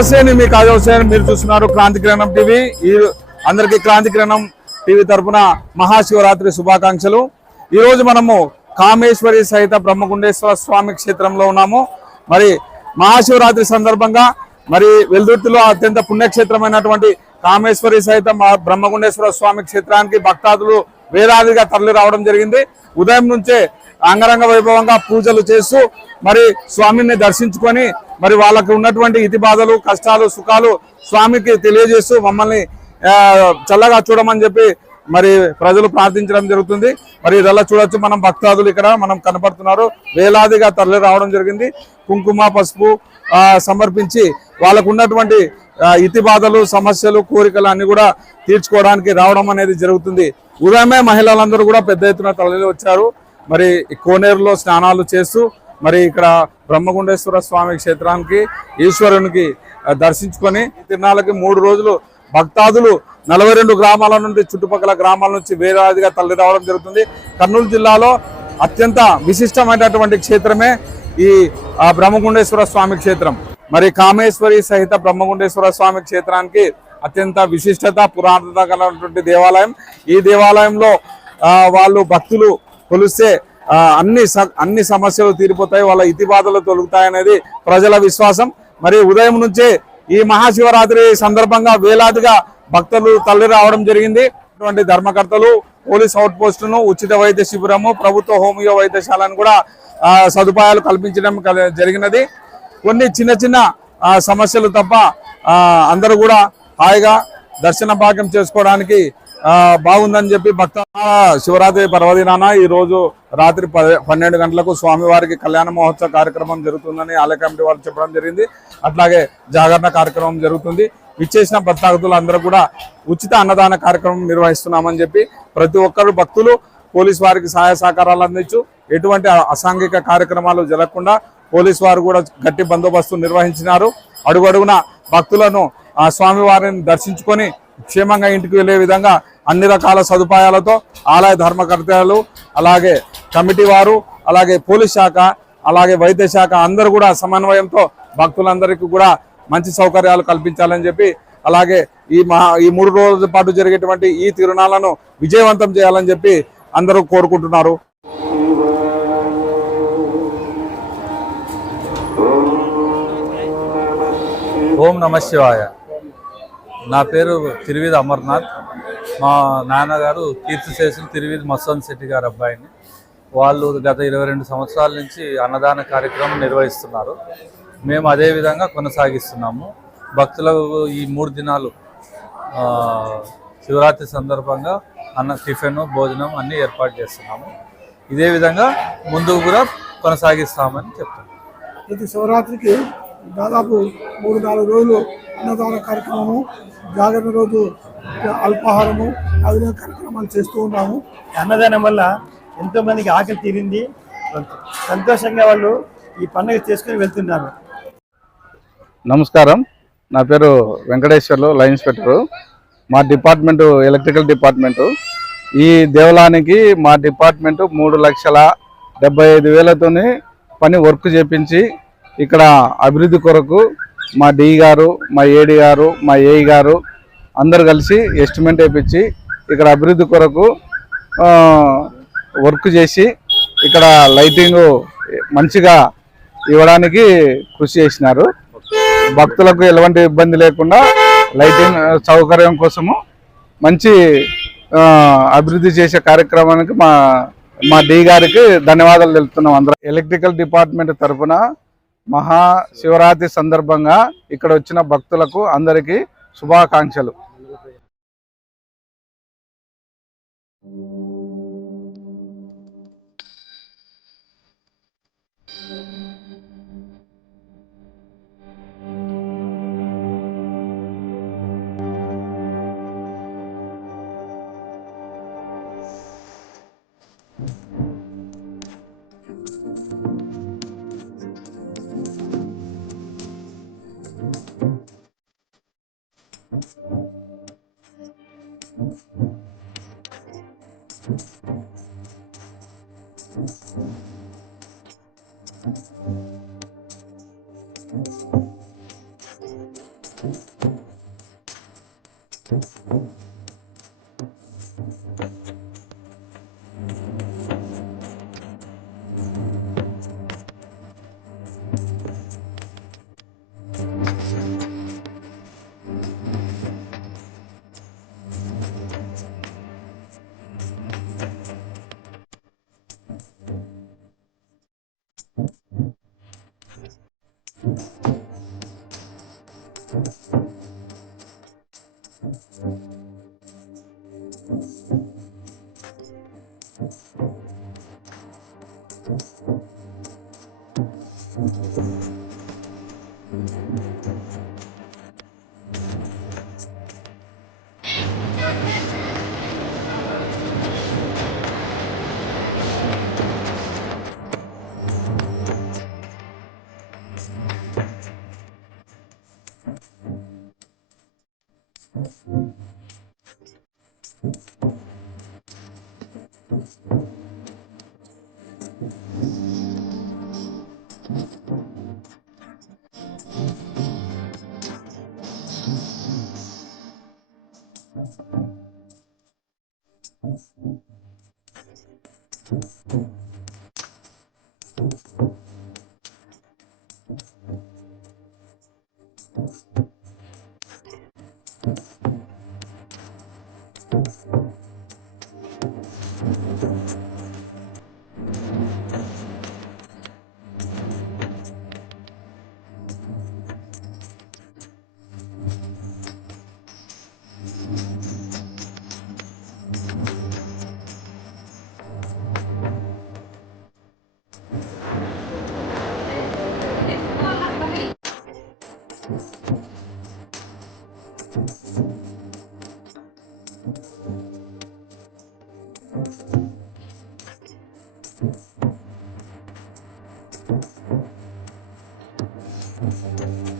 నమస్తే నేను మీ కాజా హుసేన్ మీరు చూస్తున్నారు క్రాంతి కిరణం టీవీ. ఈ అందరికి క్రాంతి కిరణం టీవీ తరఫున మహాశివరాత్రి శుభాకాంక్షలు. ఈ రోజు మనము కామేశ్వరి సహిత బ్రహ్మగుండేశ్వర స్వామి క్షేత్రంలో ఉన్నాము. మరి మహాశివరాత్రి సందర్భంగా మరి వెల్దుర్తిలో అత్యంత పుణ్యక్షేత్రమైనటువంటి కామేశ్వరి సహిత బ్రహ్మగుండేశ్వర స్వామి క్షేత్రానికి భక్తాదులు వేలాదిగా తరలి రావడం జరిగింది. ఉదయం నుంచే అంగరంగ వైభవంగా పూజలు చేస్తూ మరి స్వామిని దర్శించుకొని మరి వాళ్ళకి ఉన్నటువంటి ఇతి బాధలు కష్టాలు సుఖాలు స్వామికి తెలియజేస్తూ మమ్మల్ని చల్లగా చూడమని చెప్పి మరి ప్రజలు ప్రార్థించడం జరుగుతుంది. మరి ఇదల్లా చూడొచ్చు మనం భక్తాదులు ఇక్కడ మనం కనపడుతున్నారు. వేలాదిగా తరలి రావడం జరిగింది. కుంకుమ పసుపు సమర్పించి వాళ్ళకు ఉన్నటువంటి ఇతి బాధలు సమస్యలు కోరికలు అన్ని కూడా తీర్చుకోవడానికి రావడం అనేది జరుగుతుంది. ఉదయమే మహిళలందరూ కూడా పెద్ద ఎత్తున తరలి వచ్చారు మరి కోనేరులో స్నానాలు చేస్తూ మరి ఇక్కడ బ్రహ్మగుండేశ్వర స్వామి క్షేత్రానికి ఈశ్వరునికి దర్శించుకొని తిరునాళ్ళకి మూడు రోజులు భక్తాదులు నలభై రెండు గ్రామాల నుండి చుట్టుపక్కల గ్రామాల నుంచి వేలాదిగా తల్లి రావడం జరుగుతుంది. కర్నూలు జిల్లాలో అత్యంత విశిష్టమైనటువంటి క్షేత్రమే ఈ బ్రహ్మగుండేశ్వర స్వామి క్షేత్రం. మరి కామేశ్వరి సహిత బ్రహ్మగుండేశ్వర స్వామి క్షేత్రానికి అత్యంత విశిష్టత పురాణత కలటువంటి దేవాలయం. ఈ దేవాలయంలో వాళ్ళు భక్తులు కొలిస్తే అన్ని స- అన్ని సమస్యలు తీరిపోతాయి వాళ్ళ ఇతి బాధలు తొలుగుతాయనేది ప్రజల విశ్వాసం. మరి ఉదయం నుంచే ఈ మహాశివరాత్రి సందర్భంగా వేలాదిగా భక్తులు తల్లి రావడం జరిగింది. అటువంటి ధర్మకర్తలు పోలీస్ అవుట్ పోస్టును ఉచిత వైద్య శిబిరము ప్రభుత్వ హోమియో వైద్యశాలను కూడా సదుపాయాలు కల్పించడం జరిగినది. కొన్ని చిన్న చిన్న సమస్యలు తప్ప అందరూ కూడా హాయిగా దర్శన భాగ్యం చేసుకోవడానికి బాగుందని చెప్పి భక్త శివరాత్రి పర్వదినాన ఈ రోజు రాత్రి పన్నెండు గంటలకు స్వామివారికి కళ్యాణ మహోత్సవ కార్యక్రమం జరుగుతుందని ఆలయ కమిటీ వారు చెప్పడం జరిగింది. అట్లాగే జాగరణ కార్యక్రమం జరుగుతుంది. విచ్చేసిన భక్తాదులు అందరూ కూడా ఉచిత అన్నదాన కార్యక్రమం నిర్వహిస్తున్నామని చెప్పి ప్రతి ఒక్కరు భక్తులు పోలీస్ వారికి సహాయ సహకారాలు అందించు. ఎటువంటి అసాంఘిక కార్యక్రమాలు జరగకుండా పోలీస్ వారు కూడా గట్టి బందోబస్తు నిర్వహించినారు. అడుగడుగున భక్తులను ఆ దర్శించుకొని క్షేమంగా ఇంటికి వెళ్ళే విధంగా అన్ని రకాల సదుపాయాలతో ఆలయ ధర్మకర్తలు అలాగే కమిటీ వారు అలాగే పోలీస్ శాఖ అలాగే వైద్య శాఖ అందరూ కూడా సమన్వయంతో భక్తులందరికీ కూడా మంచి సౌకర్యాలు కల్పించాలని చెప్పి అలాగే ఈ మహా ఈ మూడు రోజుల పాటు జరిగేటువంటి ఈ తిరునాళ్ళను విజయవంతం చేయాలని చెప్పి అందరూ కోరుకుంటున్నారు. ఓం నమ శివాయ. నా పేరు తిరువిధి అమర్నాథ్. మా నాన్నగారు కీర్తిశేషులు తిరువిధి మస్వన్ శెట్టి గారు అబ్బాయిని. వాళ్ళు గత ఇరవై రెండు సంవత్సరాల నుంచి అన్నదాన కార్యక్రమం నిర్వహిస్తున్నారు. మేము అదే విధంగా కొనసాగిస్తున్నాము. భక్తులకు ఈ మూడు దినాలు శివరాత్రి సందర్భంగా అన్న టిఫిన్ భోజనం అన్నీ ఏర్పాటు చేస్తున్నాము. ఇదే విధంగా ముందుకు కూడా కొనసాగిస్తామని చెప్తున్నాం. ప్రతి శివరాత్రికి దాదాపు మూడు నాలుగు రోజులు అన్నదాన కార్యక్రమము జాగరణ రోజు అల్పాహారము అవిధంగా కార్యక్రమాలు చేస్తూ ఉన్నాము. అన్నదానం వల్ల ఎంతో మందికి ఆకలి తీరింది. సంతోషంగా వాళ్ళు ఈ పండుగ చేసుకుని వెళ్తున్నారు. నమస్కారం. నా పేరు వెంకటేశ్వర్లు లైన్ ఇన్స్పెక్టరు. మా డిపార్ట్మెంటు ఎలక్ట్రికల్ డిపార్ట్మెంటు. ఈ దేవాలయానికి మా డిపార్ట్మెంటు మూడు లక్షల డెబ్బై ఐదు వేలతోని పని వర్క్ చేపించి ఇక్కడ అభివృద్ధి కొరకు మా డి గారు మా ఏడి గారు మా ఏఈ గారు అందరు కలిసి ఎస్టిమేట్ వేయించి ఇక్కడ అభివృద్ధి కొరకు వర్క్ చేసి ఇక్కడ లైటింగ్ మంచిగా ఇవ్వడానికి కృషి చేసినారు. భక్తులకు ఎలాంటి ఇబ్బంది లేకుండా లైటింగ్ సౌకర్యం కోసము మంచి అభివృద్ధి చేసే కార్యక్రమానికి మా మా డి గారికి ధన్యవాదాలు తెలుపుతున్నాం అందరం. ఎలక్ట్రికల్ డిపార్ట్మెంట్ తరఫున మహా శివరాత్రి సందర్భంగా ఇక్కడ వచ్చిన భక్తులకు అందరికీ శుభాకాంక్షలు Thank you. Thank you.